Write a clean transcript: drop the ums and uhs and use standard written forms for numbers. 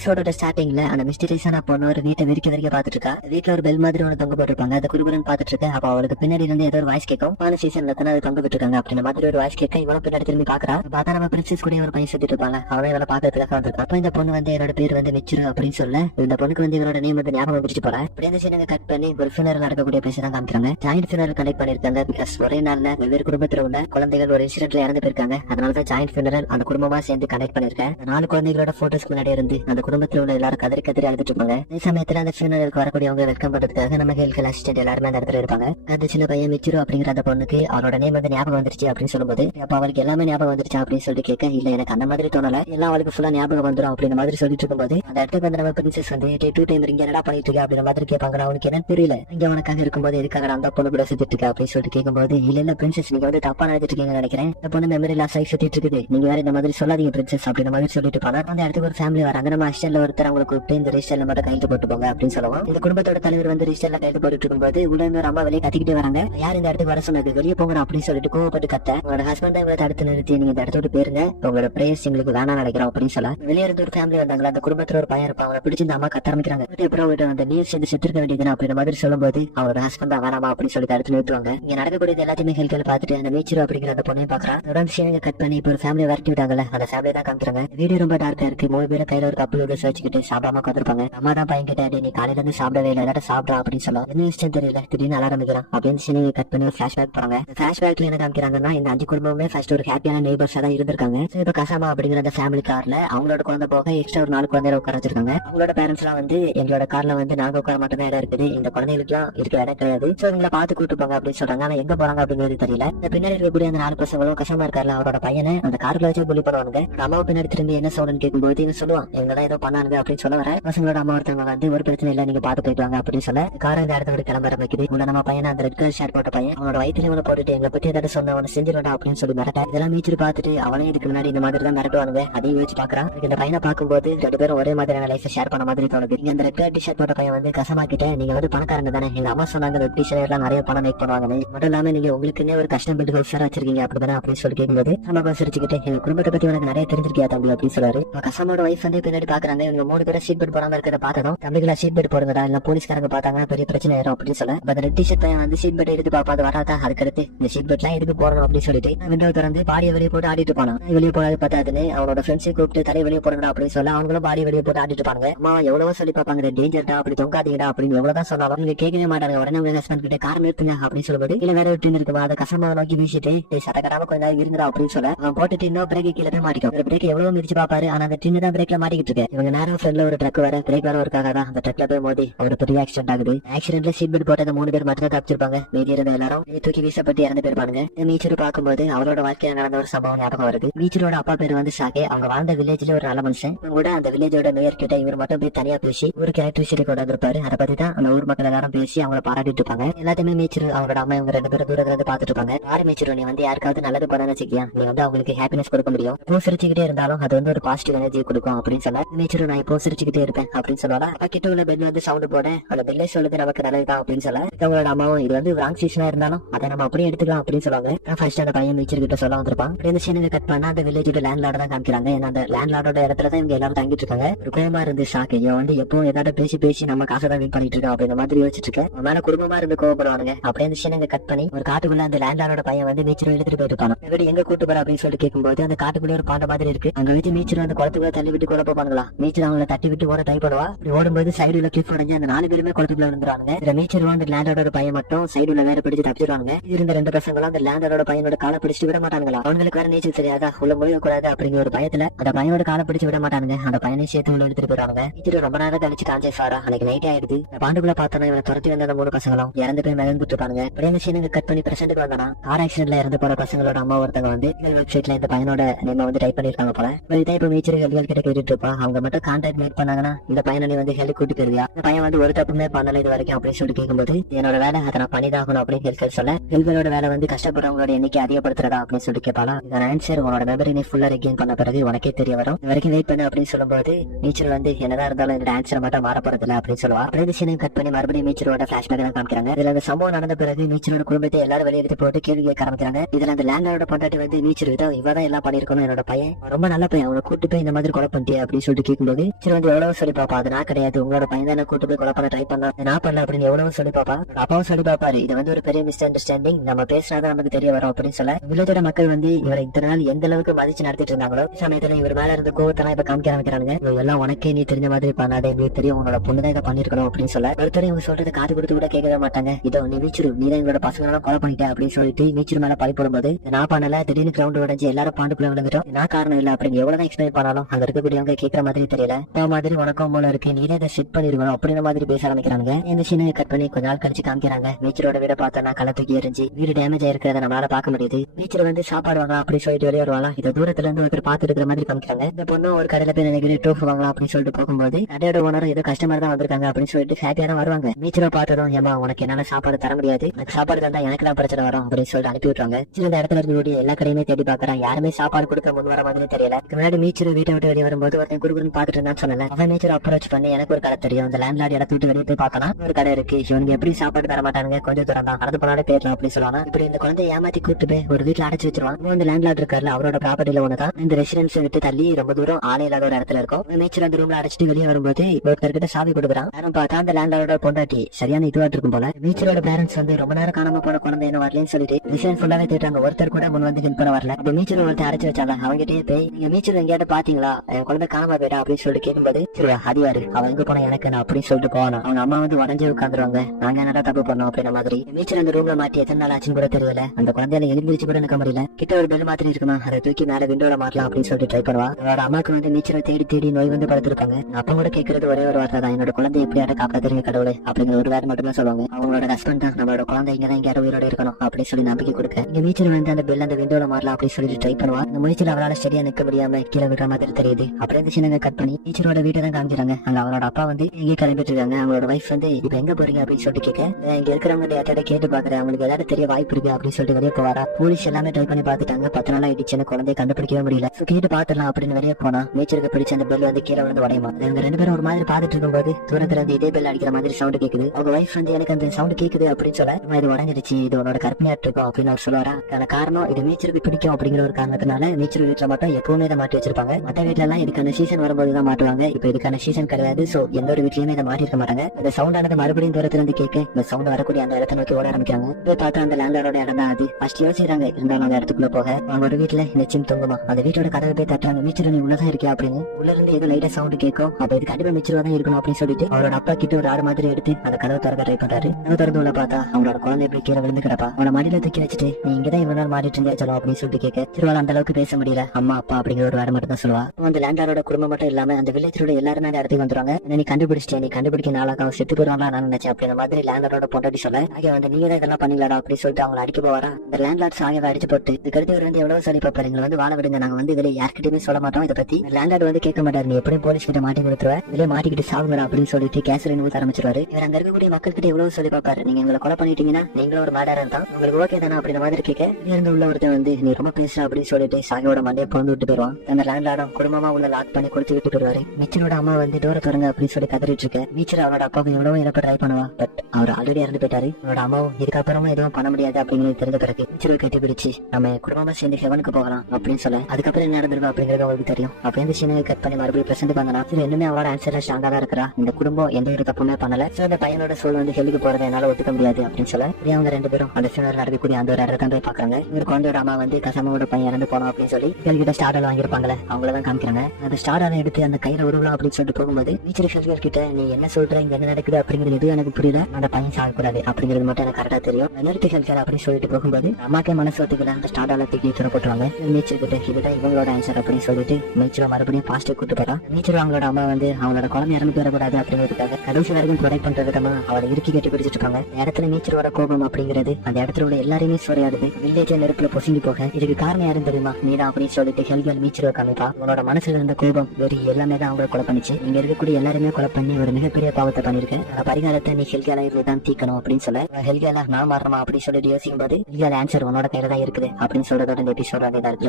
எபிசோடோட ஸ்டார்டிங்ல அந்த மிஸ்டீரியஸான பொண்ணு ஒரு வீட்டை விரிக்க பாத்துட்டு இருக்கா. வீட்டுல ஒரு பெல் மாதிரி ஒன்று தொங்க போட்டிருப்பாங்க. அதை குறுகுறுன்னு பாத்துட்டு இருக்க. அப்ப அவளுக்கு பின்னாடி இருந்து ஏதோ ஒரு வாய்ஸ் கேட்கும். போன சீசன்ல தானே அது தொங்க விட்டுருக்காங்க அப்படின்ற மாதிரி ஒரு வாய்ஸ் கேட்க இவளும் பின்னாடி திரும்பி பாக்குறா. பார்த்தா நம்ம பிரின்சஸ் கூட ஒரு பையன் சுத்திட்டு இருப்பாங்க. அவன் இவளை பாக்கிறதுக்காக வந்திருக்கான். அப்ப இந்த பொண்ணு வந்து என்னோட பேர் வந்து மிச்சிரு அப்படின்னு சொல்ல இந்த பொண்ணுக்கு வந்து இவரோட நேம் வந்து ஞாபகம் வந்துருச்சு போல. அப்படியே அந்த சீனை கட் பண்ணி ஒரு ஃபியூனரல் நடக்கக்கூடிய பேச தான் காமிக்கிறாங்க. ஜாயிண்ட் ஃபியூனரல் கனெக்ட் பண்ணிருக்காங்க. பிகாஸ் ஒரே நாள்ல வெவ்வேறு குடும்பத்துல உள்ள குழந்தைகள் ஒரு இன்சிடென்ட்ல இறந்து போயிருக்காங்க. அதனாலதான் ஜாயிண்ட் ஃபியூனரல் அந்த குடும்பமா சேர்ந்து கனெக்ட் பண்ணிருக்கேன். 4 குழந்தைகளோட போட்டோஸ்க்கு முன்னாடி இருந்து அந்த குடும்பத்துல உள்ள எல்லாரும் கதறி அழுதுட்டு இருப்பாங்க. இந்த சமயத்துல அந்த ஃபியூனரலுக்கு வரக்கூடியவங்க வெல்கம் பண்றதுக்காக நம்ம ஹெல்த் அசிஸ்டன்ட் எல்லாருமே அந்த இடத்துல இருப்பாங்க. அந்த சின்ன பையன் மிச்சிரு அப்படிங்கிற அந்த பொண்ணுக்கு அவரோட நேம் வந்து ஞாபகம் வந்துருச்சு அப்படின்னு சொல்லும்போது அப்ப அவளுக்கு எல்லாமே ஞாபகம் வந்துருச்சு அப்படின்னு சொல்லி கேட்க இல்ல எனக்கு அந்த மாதிரி தோணல, எல்லாம் அவளுக்கு ஃபுல்லா ஞாபகம் வந்துடும் அப்படின்ற மாதிரி சொல்லிட்டு இருக்கும்போது அந்த இடத்துக்கு வந்து நம்ம பிரின்சஸ் வந்து டூ டைம் இங்க என்னடா பண்ணிட்டு இருக்க அப்படின்ற மாதிரி கேட்பாங்க. அவனுக்கு என்ன தெரியல, இங்க உனக்காக இருக்கும்போது எதுக்காக அந்த பொண்ணு கூட சுத்திட்டு இருக்க அப்படின்னு சொல்லிட்டு கேட்கும்போது இல்ல பிரின்சஸ் நீங்க வந்து தப்பா நினைச்சிட்டு இருக்கீங்கன்னு நினைக்கிறேன், இந்த பொண்ணு மெமரி லாஸ் ஆகி சுத்திட்டு இருக்குது, நீங்க வேற இந்த மாதிரி சொல்லாதீங்க பிரின்சஸ் அப்படின்ற மாதிரி சொல்லிட்டு போனா அந்த இடத்துக்கு ஒரு ஃபேமிலி வராங்க. நம்ம அசிஸ்டன்ட்ல ஒருத்தர் அவங்களை கூப்பிட்டு இந்த ரெஜிஸ்டர்ல மட்டும் கையெழுத்து போட்டு போங்க அப்படின்னு சொல்லுவோம். இந்த குடும்பத்தோட தலைவர் வந்து ரெஜிஸ்டர்ல கையெழுத்து போட்டு இருக்கும்போது உள்ள ஒரு அம்மா வெளியே கத்திக்கிட்டே வராங்க. யார் இந்த இடத்துக்கு வர சொன்னது, வெளியே போங்க அப்படின்னு சொல்லிட்டு கோவப்பட்டு கத்த உங்களோட ஹஸ்பண்ட் தான் இவங்களை தடுத்து நிறுத்தி நீங்க இந்த இடத்தோட பேருங்க, உங்களோட பிரேயர்ஸ் எங்களுக்கு வேணா நினைக்கிறோம் அப்படின்னு சொல்ல வெளியே இருந்து ஒரு ஃபேமிலி வந்தாங்களா. அந்த குடும்பத்துல ஒரு பையன் இருப்பான். அவங்களை பிடிச்சி இந்த அம்மா கத்த ஆரம்பிக்கிறாங்க. அப்புறம் அந்த நீர் சேர்ந்து செத்துருக்க வேண்டியது அப்படின்ற மாதிரி சொல்லும்போது அவரோட ஹஸ்பண்ட் தான் வேணாமா அப்படின்னு சொல்லி தடுத்து நிறுத்துவாங்க. இங்க நடக்கக்கூடியது எல்லாத்தையுமே ஹெல்த் பார்த்துட்டு அந்த மீச்சிரு அப்படிங்கிற அந்த பொண்ணையும் பாக்குறான். தொடர்ந்து சீனிங்க கட் பண்ணி இப்போ ஒரு ஃபேமிலி வரட்டி விட்டாங்கல்ல, அந்த ஃபேமிலி தான் காமிக்கிறாங்க. வீடியோ ரொம்ப டார்க்கா இருக்கு. 3 பேரும் கையில ஒரு கப்பல் விட வச்சுக்கிட்டு சாப்பிடாம உட்காந்துருப்பாங்க. அம்மா தான் பையன் கிட்ட நீ காலையில இருந்து சாப்பிடவே இல்லை, ஏதாவது சாப்பிடா அப்படின்னு சொல்லலாம். என்ன விஷயம் தெரியல, திடீர்னு அலாரம் ஆரம்பிக்கிறான். அப்படின்னு சீனிங்க கட் பண்ணி ஒரு பிளாஷ்பேக் போறாங்க. பிளாஷ்பேக்ல என்ன காமிக்கிறாங்கன்னா இந்த 5 குடும்பமே ஃபர்ஸ்ட் ஒரு ஹாப்பியான நெய்பர்ஸா தான் இருந்திருக்காங்க. இப்ப கசாமா அப்படிங்கிற அந்த ஃபேமிலி கார்ல அவங்களோட குழந்தை போக எக்ஸ்ட்ரா ஒரு 4 குழந்தைகளை உட்கார வச்சிருக்காங்க. அவங்களோட பேரண்ட்ஸ் எல்லாம் வந்து எங்களோட கார்ல வந்து நாங்க உட்கார மட்டும் தான் இடம் இருக்குது, இந்த குழந்தைகளுக்கு எல்லாம் இருக்க இடம் கிடையாது, சோ இவங்களை பார்த்து கூட்டு போங்க அப்படின்னு சொல்றாங்க. ஆனா எங்க போறாங்க அப்படிங்கிறது தெரியல. இந்த பின்னாடி இருக்கக்கூடிய அந்த 4 பசங்களும் கசாமா இருக்காருல அவரோட பையனை அந்த கார்ல வச்சு புள்ளி பண்ணுவாங்க. அம்மாவை பின்னாடி திரும்பி என்ன சவுண்ட்னு கேட்கும்போது இவங்க சொல்லுவான் எங்கதான் ஏதோ பண்ணானுங்க அப்படின்னு சொல்ல வர பசங்களோட அம்மா ஒருத்தவங்க வந்து ஒரு பிரச்சனை இல்ல நீங்க பாத்து போயிட்டு வாங்க அப்படின்னு சொல்ல காரை இந்த இடத்த விட்டு கிளம்ப ஆரம்பிக்குது. உள்ள நம்ம பையன் அந்த ரெட் கலர் ஷர்ட் போட்ட பையன் அவனோட வயிற்றுல இவனை போட்டுட்டு எங்களை பத்தி ஏதாவது சொன்ன அவனை செஞ்சிருவாடா அப்படின்னு சொல்லி மிரட்ட இதெல்லாம் மீச்சிட்டு பாத்துட்டு அவனே இதுக்கு முன்னாடி இந்த மாதிரி தான் மிரட்டுவானுங்க. அதையும் யோசிச்சு பாக்குறான். இந்த பையனை பார்க்கும்போது 2 பேரும் ஒரே மாதிரியான லைஃப் ஷேர் பண்ண மாதிரி தோணுது. இங்க அந்த ரெட் கலர் டி ஷர்ட் போட்ட பையன் வந்து கசமா கிட்ட நீங்க வந்து பணக்காரங்க தானே, எங்க அம்மா சொன்னாங்க வெப் டிஷர்ட் எல்லாம் நிறைய பணம் மேக் பண்ணுவாங்க, மட்டும் இல்லாம நீங்க உங்களுக்குன்னே ஒரு கஷ்டம் பில்ட் ஹவுஸ் வச்சிருக்கீங்க அப்படிதானே அப்படின்னு சொல்லி கேட்கும்போது நம்ம சிரிச்சுக்கிட்டு எங்க குடும்பத்தை பத்தி உனக்கு நிறைய தெரிஞ்சிருக்கியா தம்பி அப்படின்னு சொல்றாரு. கசமோட வைஃப் வந்து பின்னாடி பாக்குறாங்க. இவங்க 3 பேரும் சீட் பெல்ட் போடாம இருக்கிறத பார்த்ததும் தம்பிகளா சீட் பெல்ட் போடுங்கடா இல்ல போலீஸ்காரங்க பார்த்தாங்கன்னா பெரிய பிரச்சனை ஆயிரும் அப்படின்னு சொல்ல அந்த ரெட் டிஷர்ட் பையன் வந்து சீட் பெல்ட் எடுத்து பாப்பா அது வராதா, அதுக்கடுத்து இந்த சீட் பெல்ட் எல்லாம் எதுக்கு போடணும் அப்படின்னு சொல்லிட்டு விண்டோ திறந்து பாடியை வெளியே போட்டு ஆடிட்டு போனான். வெளியே போடாது பார்த்தாதுன்னு அவனோட ஃப்ரெண்ட்ஸை கூப்பிட்டு தலையை வெளியே போடுங்கடா அப்படின்னு சொல்ல அவங்களும் பாடி வெளியே போட்டு ஆடிட்டு இருப்பாங்க. அம்மா எவ்வளவோ சொல்லி பாப்பாங்க டேஞ்சர்டா அப்படி தொங்காதீங்கடா அப்படின்னு எவ்வளவுதான் சொன்னாலும் அவங்க கேட்கவே மாட்டாங்க. உடனே உங்க ஹஸ்பண்ட் கிட்ட கார் நிறுத்துங்க அப்படின்னு சொல்லும்போது இல்ல வேற ஒரு டின் இருக்குமா அதை கசமா நோக்கி வீசிட்டு சட்டக்கடாம கொஞ்ச நேரம் இருங்கடா அப்படின்னு சொல்ல அவன் போட்டுட்டு இன்னும் பிரேக் கீழே போய் மாட்டிக்கும். பிரேக் எவ்வளவு மிதிச்சு பாப்பாரு, ஆனா அந்த டின்னு தான் பிரேக்ல மாட்டிக்கிட்டு இருக்கு. இவங்க நேரம் ஃப்ரெண்ட்ல ஒரு ட்ரக் வர பிரேக் வேற ஒருக்காக தான் அந்த ட்ரக்ல போய் மோதி ஒரு பெரிய ஆக்சிடென்ட் ஆகுது. ஆக்சிடென்ட்ல சீட் பெல்ட் போட்ட 3 பேர் மட்டும் தான் தப்பிச்சிருப்பாங்க. மீதி இருந்த எல்லாரும் தூக்கி வீசப்பட்டு இறந்து போயிருப்பாங்க. மீச்சர் பார்க்கும்போது அவரோட வாழ்க்கையில நடந்த ஒரு சம்பவம் ஞாபகம் வருது. மீச்சரோட அப்பா பேர் வந்து சாகே. அவங்க வாழ்ந்த வில்லேஜ்ல ஒரு நல்ல மனுஷன் கூட அந்த வில்லேஜோட மேயர் கிட்ட இவர் மட்டும் போய் தனியா பேசி ஒரு கேரக்டரிஸ்டிக் கொண்டு வந்திருப்பாரு. அதை பத்தி தான் அந்த ஊர் மக்கள் எல்லாரும் பேசி அவங்களை பாராட்டிட்டு இருப்பாங்க. எல்லாத்தையுமே மீச்சர் அவரோட அம்மா இவங்க 2 பேரும் தூரத்துல இருந்து பாத்துட்டு இருப்பாங்க. யாரு மீச்சர் நீ வந்து யாருக்காவது நல்லது பண்ணு வச்சுக்கியா, நீ வந்து அவங்களுக்கு ஹாப்பினஸ் கொடுக்க முடியும், சிரிச்சுக்கிட்டே இருந்தாலும் அது வந்து ஒரு பாசிட்டிவ் எனர்ஜி கொடுக்கும் அப்படின்னு சொல்ல மீச்சர் நான் இப்போ சிரிச்சுக்கிட்டே இருப்பேன் அப்படின்னு சொல்லுவாங்க. அப்ப கிட்ட உள்ள பெல் வந்து சவுண்ட் போட அந்த பெல்லே சொல்லுது நமக்கு நல்லதுதான் அப்படின்னு சொல்ல அவங்களோட அம்மாவும் இது வந்து ராங் சீசனா இருந்தாலும் அதை நம்ம அப்படியே எடுத்துக்கலாம் அப்படின்னு சொல்லுவாங்க. ஃபர்ஸ்ட் அந்த பையன் மீச்சர் கிட்ட சொல்ல வந்திருப்பான். இந்த சீனுக்கு கட் பண்ணா அந்த வில்லேஜோட லேண்ட் லார்ட தான் காமிக்கிறாங்க. ஏன்னா அந்த லேண்ட் லார்டோட இடத்துல தான் இவங்க எல்லாரும் தங்கிட்டு இருக்காங்க. ஒரு கோயமா இருந்து ஷாக் ஐயோ வந்து எப்போ ஏதாவது பேசி நம்ம காசை தான் வீட் பண்ணிட்டு இருக்கோம் அப்படின்ற மாதிரி யோசிச்சுட்டு இருக்கேன். மேல குடும்பமா இருந்து கோவப்படுவாங்க. அப்படியே இந்த சீனுங்க கட் பண்ணி ஒரு காட்டுக்குள்ள அந்த லேண்ட் லார்டோட பையன் வந்து மீச்சர் எடுத்துட்டு போயிட்டு இருப்பாங்க. எங்க கூட்டு போற அப்படின்னு சொல்லிட்டு கேட்கும்போது அந்த காட்டுக்குள்ள ஒரு பாண்ட மாதிரி இருக்கு. அங்க வச்சு மீச்சர் வந்து குளத்துக்குள்ள தள்ளி விட்டு கொலை போப்பாங்களா. மீச்சர் அவங்களை தட்டி விட்டு ஓட ட்ரை பண்ணுவா. அப்படி ஓடும்போது சைடுல கிளிப் உடஞ்சு அந்த 4 பேருமே குளத்துக்குள்ள விழுந்துருவாங்க. இந்த மீச்சர் அந்த லேண்டோட பையன் மட்டும் சைடுல வேற பிடிச்சு தப்பிச்சிருவாங்க. இருந்த 2 பசங்களும் அந்த லேண்டோட பையனோட காலை பிடிச்சு விட மாட்டாங்களா. அவங்களுக்கு வேற நீச்சல் தெரியாதா உள்ள முழுக கூடாது அப்படிங்கிற ஒரு பயத்துல அந்த பையனோட காலை பிடிச்சு விட மாட்டாங்க. அந்த பையனை சேர்த்து உள்ள எடுத்துட்டு போறாங்க. மீச்சர் ரொம்ப நேரம் கழிச்சு காஞ்சே சாரா அன்னைக்கு நைட் ஆயிடுது. பாண்டுக்குள்ள பார்த்தோன்னா இவனை துரத்தி வந்த 3 பசங்களும் இறந்து போய் மிதந்துட்டு இருப்பாங்க. அப்படியே சீனுக்கு கட் பண்ணி பிரசன்ட்டுக்கு வந்தானா கார் ஆக்சிடென்ட்ல இறந்து போற பசங்களோட அம்மா ஒருத்தவங்க வந்து வெப்சைட்ல இந்த பையனோட நேம் வந்து டைப் பண்ணிருக்காங்க போல. இப்ப மீச்சர் ஹெல்ப் கிட்ட கேட்டுட்டு இருப்பா. அவங்க மட்டும் கான்டாக்ட் மேக் பண்ணாங்கன்னா இந்த பையனை வந்து ஹெல்ப் கூட்டி போயிருவியா, இந்த பையன் வந்து ஒரு தப்புமே பண்ணல இது வரைக்கும் அப்படின்னு சொல்லி கேட்கும்போது என்னோட வேலை அதை நான் பண்ணிதாகணும் அப்படின்னு ஹெல்ப் சொல்ல ஹெல்பரோட வேலை வந்து கஷ்டப்படுறவங்களோட எண்ணிக்கை அதிகப்படுத்துறதா அப்படின்னு சொல்லி கேட்பாளா. இதன் ஆன்சர் உன்னோட மெமரி நீ ஃபுல்லா ரெகெயின் பண்ண பிறகு உனக்கே தெரிய வரும், இது வரைக்கும் வெயிட் பண்ணு அப்படின்னு சொல்லும்போது மீச்சர் வந்து என்னதான் இருந்தாலும் இந்த ஆன்சர் மட்டும் மாற போறதில்ல அப்படின்னு சொல்லுவா. அப்படியே சீனையும் கட் பண்ணி மறுபடியும் மீச்சரோட பிளாஷ்பேக் தான் காமிக்கிறாங்க. இதுல அந்த சம்பவம் நடந்த பிறகு மீச்சரோட குடும்பத்தை எல்லாரும் வெளியே எடுத்து போட்டு கேள்வி கேட்க ஆரம்பிக்கிறாங்க. இதுல அந்த லேண்டோட பொண்டாட்டி வந்து மீச்சர் இவதான் எல்லாம் பண்ணிருக்கணும், என்னோட பையன் ரொம்ப நல்ல பையன், அவனை கூட்டு போய் இந்த மாதிரி கொலை பண்ணிட்டியா அப்படின்னு சொல்லிட்டு கேட்கும்போது சரி வந்து எவ்வளவு சொல்லி பாப்பா, அது நான் கிடையாது, உங்களோட பையன் தான் கூட்டு போய் கொலை பண்ண ட்ரை பண்ணா, நான் பண்ணல அப்படின்னு எவ்வளவு சொல்லி பாப்பா. அப்பாவும் சொல்லி பாப்பாரு, இது வந்து ஒரு பெரிய மிஸ் அண்டர்ஸ்டாண்டிங், நம்ம பேசினாதான் நமக்கு தெரிய வரும் அப்படின்னு சொல்ல வில்லேஜோட மக்கள் வந்து இவரை இத்தனை நாள் எந்த அளவுக்கு மதிச்சு நடத்திட்டு இருந்தாங்களோ சமயத்துல இவர் மேல இருந்த கோவத்தெல்லாம் இப்ப காமிக்க ஆரம்பிக்கிறாங்க. எல்லாம் உனக்கே நீ தெரிஞ்ச மாதிரி பண்ணாத, எங்களுக்கு தெரியும் உன்னோட பொண்ணுதான் இதை பண்ணிருக்கணும் அப்படின்னு சொல்ல ஒருத்தர் இவங்க சொல்றது காது கொடுத்து கூட கேட்கவே மாட்டாங்க. இதோ நீ மீச்சிரு, நீ தான் எங்களோட பசங்க எல்லாம் கொலை பண்ணிட்ட அப்படின்னு சொல்லிட்டு மீச்சிரு மேல பழி போடும்போது நான் பண்ணல, திடீர்னு கிரவுண்ட் உடஞ்சு எல்லாரும் பாண்டுக்குள்ள விழுந்துட்டோம், நான் காரணம் இல்ல அப்படின்னு எவ்வளவு எக்ஸ்பிளைன் பண்ணாலும் அங்க இருக்கக்கூடியவங்க கேட்கற மாதிரி தெரியல. மாதிரி உனக்கும் மூலம் இருக்கு, நீ இதை செட் பண்ணிருக்கணும் அப்படின்ற மாதிரி பேச ஆரம்பிக்கிறாங்க. இந்த சீனை கட் பண்ணி கொஞ்ச நாள் கழிச்சு காமிக்கிறாங்க. மீச்சரோட வீட பார்த்தா களை தூக்கி எரிஞ்சு வீடு டேமேஜ் ஆயிருக்கிறத நம்மளால பார்க்க முடியுது. மீச்சர் வந்து சாப்பாடு வாங்கலாம் அப்படி சொல்லிட்டு வெளியே வருவாங்க. இதை தூரத்துல இருந்து ஒருத்தர் பார்த்து இருக்கிற மாதிரி காமிக்கிறாங்க. இந்த பொண்ணு ஒரு கடையில போய் நினைக்கிற டோஃபு வாங்கலாம் அப்படின்னு சொல்லிட்டு போகும்போது கடையோட ஓனரும் ஏதோ கஸ்டமர் தான் வந்திருக்காங்க அப்படின்னு சொல்லிட்டு ஹாப்பியா தான் வருவாங்க. மீச்சரை பார்த்ததும் ஏமா உனக்கு என்னால சாப்பாடு தர முடியாது, எனக்கு சாப்பாடு தந்தா எனக்கு தான் பிரச்சனை வரும் அப்படின்னு சொல்லிட்டு அனுப்பி விட்டுறாங்க. இந்த இடத்துல இருக்கக்கூடிய எல்லா கடையுமே தேடி பாக்குறான், யாருமே சாப்பாடு கொடுக்க முன் வர மாதிரி தெரியல. முன்னாடி மீச்சர் வீட்டை விட்டு வெளியே வரும்போது ஒருத்தன் குறுகுறுன்னு பாத்துட்டு இருந்தான்னு சொன்னல, அவன் மீச்சர் அப்ரோச் பண்ணி எனக்கு ஒரு கடை தெரியும், அந்த லேண்ட்லார்ட் இடத்த விட்டு வெளியே போய் பார்த்தா ஒரு கடை இருக்கு, இவனுக்கு எப்படி சாப்பாடு தர மாட்டானுங்க, கொஞ்சம் தூரம் தான் நடந்து போனாலே போயிடலாம் அப்படின்னு சொல்லுவாங்க. இப்படி இந்த குழந்தை ஏமாத்தி கூட்டு போய் ஒரு வீட்டுல அடைச்சு வச்சிருவாங்க. இந்த லேண்ட்லார்ட் இருக்காருல அவரோட ப்ராப்பர்ட்டில ஒண்ணுதான் இந்த ரெசிடென்ஸ் விட்டு தள்ளி ரொம்ப தூரம் ஆளே இல்லாத ஒரு இடத்துல இருக்கும். மீச்சர் அந்த ரூம்ல அடைச்சிட்டு வெளியே வரும்போது ஒருத்தர்கிட்ட சாவி கொடுக்குறான். யாரும் பார்த்தா அந்த லேண்ட்லார்டோட பொண்டாட்டி சரியான இதுவாட்டு இருக்கும் போல. மீச்சரோட பேரண்ட்ஸ் வந்து ரொம்ப நேரம் காணாம போன குழந்தை என்ன வரலன்னு சொல்லிட்டு ரெசிடென்ஸ் ஃபுல்லாவே தேட்டாங்க, ஒருத்தர் கூட முன் வந்து ஹெல்ப் பண்ண வரல. அப்ப மீச்சர் ஒருத்தர் அடைச்சு வச்சாங்க. அவங்ககிட்டயே போய் நீங்க மீச்சர் எங்கேயாட்ட பாத்தீங்களா, என் குழந்தை காணாம போயிட்டா அப்படின்னு சொல்லிட்டு கேட்கும்போது சரி அதிகாரு அவன் எங்க போனா எனக்கு நான் அப்படின்னு சொல்லிட்டு போவானா. அவங்க அம்மா வந்து உடஞ்சே உட்காந்துருவாங்க, நாங்க என்னடா தப்பு பண்ணோம் அப்படின்ற மாதிரி. மீச்சர் அந்த ரூம்ல மாட்டி எத்தனை நாள் ஆச்சுன்னு கூட தெரியல. அந்த குழந்தையில எழுந்திரிச்சு கூட நிக்க முடியல. கிட்ட ஒரு பெல் மாத்திரி இருக்குமா, அதை தூக்கி மேல விண்டோல மாட்டலாம் அப்படின்னு சொல்லிட்டு ட்ரை பண்ணுவா. அவரோட அம்மாக்கு வந்து மீச்சரை தேடி தேடி நோய் வந்து படுத்திருப்பாங்க. அப்ப கூட கேட்கறது ஒரே ஒரு வார்த்தை தான், என்னோட குழந்தை எப்படியாட்ட காப்பாத்துறீங்க கடவுளே அப்படிங்கிற ஒரு வேலை மட்டும் தான் சொல்லுவாங்க. அவங்களோட ஹஸ்பண்ட் தான் நம்மளோட குழந்தை இங்கதான் எங்கேயாவது உயிரோட இருக்கணும் அப்படின்னு சொல்லி நம்பிக்கை கொடுக்க இங்க மீச்சர் வந்து அந்த பெல் அந்த விண்டோல மாறலாம் அப்படின்னு சொல்லிட்டு ட்ரை பண்ணுவா. அந்த முயற்சியில் அவரால் சரியா நிக்க முடியாம கீழே விடுற மாதிரி தெரியுது. அப்புறம் இந்த சின்னங்க கட் பண்ணி மீச்சரோட வீட்டை தான் காமிக்கிறாங்க. அங்க அவரோட அப்பா வந்து எங்கே கிளம்பிட்டு இருக்காங்க. அவங்களோட வைஃப் வந்து இப்ப எங்க போறீங்க அப்படின்னு சொல்லிட்டு கேட்க இங்க இருக்கிறவங்க யார்ட்ட கேட்டு பாக்குறேன், அவங்களுக்கு ஏதாவது தெரிய வாய்ப்பு இருக்கு அப்படின்னு சொல்லிட்டு வெளியே போவாரா. போலீஸ் எல்லாமே ட்ரை பண்ணி பாத்துட்டாங்க, 10 நாள் ஆயிடுச்சு குழந்தைய கண்டுபிடிக்கவே முடியல. கேட்டு பாத்துலாம் அப்படின்னு வெளியே போனா மீச்சருக்கு பிடிச்ச அந்த பெல் வந்து கீழே வந்து உடையுமா. இவங்க ரெண்டு பேரும் ஒரு மாதிரி பாத்துட்டு இருக்கும்போது தூரத்துல இருந்து இதே பெல் அடிக்கிற மாதிரி சவுண்ட் கேக்குது. அவங்க வைஃப் வந்து எனக்கு அந்த சவுண்ட் கேக்குது அப்படின்னு சொல்ல இது உடஞ்சிருச்சு, இது உன்னோட கற்பனையாட்டு இருக்கும் அப்படின்னு அவர் சொல்லுவாரா. காரணம் இது மீச்சருக்கு பிடிக்கும் அப்படிங்கிற ஒரு காரணத்தினால மீச்சர் வீட்டுல மட்டும் எப்பவுமே இதை மாட்டி வச்சிருப்பாங்க. மற்ற வீட்டுல எல்லாம் இதுக்கான சீசன் வரும்போதுதான் மாட்டுவாங்க. இப்ப இதுக்கான சீசன் கிடையாது. சோ எந்த ஒரு வீட்லயுமே இதை மாட்டி இருக்க மாட்டாங்க. இந்த சவுண்ட் ஆனது மறுபடியும் தூரத்துல இருந்து கேட்க இந்த சவுண்ட் வரக்கூடிய அந்த இடத்தை நோக்கி ஓட ஆரம்பிக்கிறாங்க. போய் பார்த்தா அந்த லேண்டரோட இடம் தான் அது. ஃபர்ஸ்ட் யோசிக்கிறாங்க, இருந்தாலும் அந்த இடத்துக்குள்ள போக அவங்க ஒரு வீட்டுல நிச்சயம் தூங்குமா. அந்த வீட்டோட கதவை போய் தட்டுறாங்க. மீச்சர் நீ உள்ளதான் இருக்கியா அப்படின்னு. உள்ள இருந்து ஏதோ லைட்டா சவுண்ட் கேட்கும். அப்ப இது கண்டிப்பா மீச்சரா தான் இருக்கணும் அப்படின்னு சொல்லிட்டு அவரோட அப்பா கிட்ட ஒரு ஆடு மாதிரி எடுத்து அந்த கதவை திறக்க ட்ரை பண்றாரு. கதவை திறந்து உள்ள பார்த்தா அவங்களோட குழந்தை எப்படி கீழே விழுந்து கிடப்பா. அவளை மடியில தூக்கி வச்சுட்டு நீ இங்கதான் இவ்வளவு நாள் மாறிட்டு இருந்தே சொல்லும் அப்படின்னு சொல்லிட்டு கேட்க திருவாள் அந்த அளவுக்கு பேச முடியல. அம்மா அப்பா அப்படிங்கிற ஒரு வேலை மட்டும் தான் சொல்லுவா. அந்த லேண்டரோட குடும்பம் மட்டும் இல்லாம அந்த வில்லேஜோட எல்லாருமே அந்த இடத்துக்கு வந்துருவாங்க. நீ கண்டுபிடிச்சிட்டே, நீ கண்டுபிடிக்க நாளாக அவன் செத்து போயிடுவாங்களா நான் நினைச்சேன் அப்படின்ற மாதிரி லேண்டரோட பொண்டாட்டி சொல்ல வந்து நீங்க தான் இதெல்லாம் பண்ணீங்களா அப்படின்னு சொல்லிட்டு அவங்க அடிக்க போவாரா. அந்த லேண்ட்லார்ட் சாயவை அடிச்சு போட்டு இதுக்கடுத்து இவர் வந்து எவ்வளவு சொல்லி பாப்பாரு, எங்களை வந்து வாழ விடுங்க, நாங்க வந்து இதுல யார்கிட்டயுமே சொல்ல மாட்டோம் இதை பத்தி. லேண்ட்லார்ட் வந்து கேட்க மாட்டாரு, நீ எப்படியும் போலீஸ் கிட்ட மாட்டி கொடுத்துருவேன், இதுல மாட்டிக்கிட்டு சாகுறா அப்படின்னு சொல்லிட்டு கேசரின் ஊத்த ஆரம்பிச்சிருவாரு. இவர் அங்க இருக்கக்கூடிய மக்கள் கிட்ட எவ்வளவு சொல்லி பாப்பாரு, நீங்க எங்களை கொலை பண்ணிட்டீங்கன்னா நீங்களும் ஒரு மேடர் தான், உங்களுக்கு ஓகே தானே அப்படின்ற மாதிரி கேட்க இருந்து உள்ள ஒருத்தர் வந்து நீ ரொம்ப பேசுற அப்படின்னு சொல்லிட்டு சாயோட மண்டையை பொழுது விட்டு போயிருவான். அந்த லேண்ட்லார்டும் குடும்பமா உள்ள லாக் பண்ணி கொடுத்து விட்டு போயிருவாரு. மீச்சரோட அம்மா வந்து டோர தொடங்க அப்படின்னு சொல்லி கதறிட்டு இருக்க மீச்சர் அவரோட அப்பாவுக்கு எவ்வளவு இறப்ப ட்ரை பண்ணுவா. பட் அவர் ஆல்ரெடி இறந்து போயிட்டாரு. அவரோட அம்மாவும் இதுக்கப்புறமா எதுவும் பண்ண முடியாது அப்படிங்கிறது தெரிஞ்ச பிறகு மீச்சரை கட்டி பிடிச்சு நம்ம குடும்பமா சேர்ந்து ஹெவனுக்கு போகலாம் அப்படின்னு சொல்ல அதுக்கப்புறம் என்ன நடந்திருக்கும் அப்படிங்கிறது அவங்களுக்கு தெரியும். அப்ப இந்த சீனை கட் பண்ணி மறுபடியும் பிரசன்ட் பண்ணா சரி இன்னுமே அவரோட ஆன்சர்ல ஸ்ட்ராங்கா தான் இருக்கிறா. இந்த குடும்பம் எந்த ஒரு தப்புமே பண்ணல. சோ அந்த பையனோட சோல் வந்து ஹெல்லுக்கு போறதை என்னால ஒத்துக்க முடியாது அப்படின்னு சொல்ல அவங்க ரெண்டு பேரும் அந்த சீனர் நடக்கக்கூடிய அந்த ஒரு இடத்த போய் பாக்குறாங்க. இவர் குழந்தையோட அம்மா வந்து கசமோட பையன் இறந்து போனோம் அப்படின்னு சொல்லி கிட்ட ஸ்டார்டர் வாங்கிருப்பாங்களே அவங்களதான் காமிக்கிறாங்க. அந்த ஸ்டார்டர் எடுத்து அந்த கையில உருவலாம் அப்படின்னு சொல்லிட்டு போகும்போது மீச்சர் ஹெல்கர் கிட்ட நீ என்ன சொல்ற, இங்க என்ன நடக்குது அப்படிங்கிறது எதுவும் எனக்கு புரியல, அந்த பையன் சாகக்கூடாது அப்படிங்கிறது மட்டும் எனக்கு கரெக்டா தெரியும், நிறுத்தி ஹெல்கர் அப்படின்னு சொல்லிட்டு போகும்போது அம்மாக்கே மனசு ஒத்துக்கல. அந்த ஸ்டார்டர்ல தூக்கி தூர போட்டுருவாங்க. மீச்சர் கிட்ட இதுதான் இவங்களோட ஆன்சர் அப்படின்னு சொல்லிட்டு மீச்சர் மறுபடியும் பாஸ்ட் கூட்டு போறா. மீச்சர் அவங்களோட அம்மா வந்து அவங்களோட குழந்தை இறந்து போயிடக்கூடாது அப்படிங்கிறதுக்காக கடைசி வரைக்கும் ப்ரொடெக்ட் பண்ற விதமா அவளை இறுக்கி கட்டி பிடிச்சிட்டு இருப்பாங்க. இடத்துல மீச்சரோட கோபம் அப்படிங்கிறது அந்த இடத்துல உள்ள எல்லாருமே சூறையாடுது. வில்லேஜ் நெருப்புல பொசுங்கி போக இதுக்கு காரணம் யாரும் தெரியுமா, நீதான் அப்படின்னு சொல்லிட்டு ஹெல்கர் மீச்சரை காமிப்பா. உன்னோட மனசுல இருந்த கோபம் வெறி எல்லாமே தான் அவங்களை கொலை பண்ணிச்சு. இங்க இருக்கக்கூடிய எல்லாருமே கொலை பண்ணி ஒரு மிகப்பெரிய பாவத்தை பண்ணிருக்கேன். பரிகாரத்தை நீ ஹெல்கேல இதுதான் தீக்கணும் அப்படின்னு சொல்ல ஹெல்கேல நான் மாறணுமா அப்படின்னு சொல்லிட்டு யோசிக்கும் போது ஹெல்கேல ஆன்சர் உன்னோட கையில தான் இருக்குது அப்படின்னு சொல்றதோட இந்த எபிசோட் வந்து இருக்கு.